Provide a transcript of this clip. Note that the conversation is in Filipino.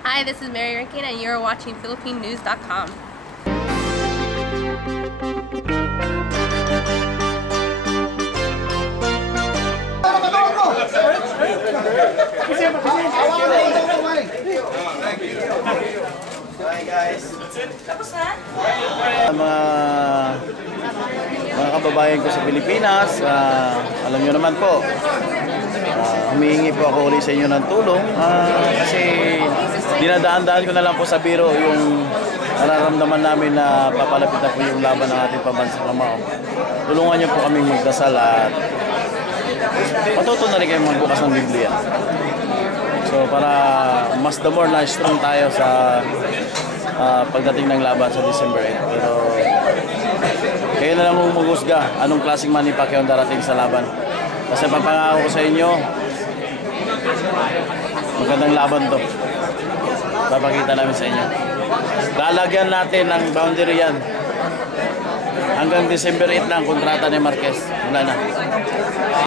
Hi, this is Mary Rankin and you're watching PhilippineNews.com. Hi guys. Tapos na? Mga kababayan ko sa Pilipinas, alam nyo naman po, humihingi po ako ulit sa inyo ng tulong kasi dinadaan-daan ko na lang po sa biro yung nararamdaman namin na papalapit na po yung laban ng ating pambansang kamao. Tulungan nyo po kaming magdasal at matuto na rin kayo magbukas ng Biblia. So para mas the more na strong tayo sa pagdating ng laban sa December 8. Pero kayo na lang humuhusga anong klaseng Manny Pacquiao ang darating sa laban. Kasi papangako ko sa inyo, magandang laban to. Papakita namin sa inyo. Lalagyan natin ng boundary yan. Hanggang December 8 na ang kontrata ni Marquez. Wala na.